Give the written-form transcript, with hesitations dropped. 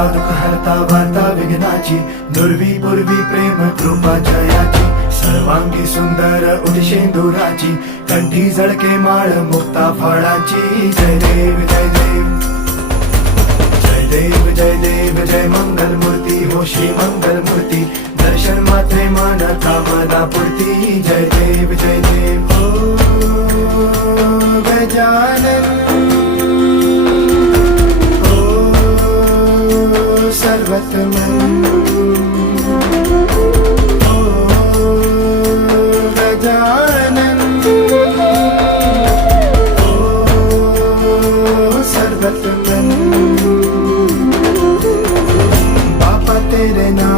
हरता दुःख हरता वार्ता विघ्नाची, दुर्वी पूर्वी प्रेम कृपा जयाची, सर्वांगी सुंदर उदिशेंदुराची, कंठी झळके माळ मुक्ता फळाची. जय देव जय देव जय देव जय देव जय मंगल मूर्ती हो श्री मंगल मूर्ती, दर्शन मात्रे मन कामना पूर्ती. जय देव जय देव हो गजानन हो सर्वतमन हो गजानन हो सर्वतमन. बापा तेरे नाम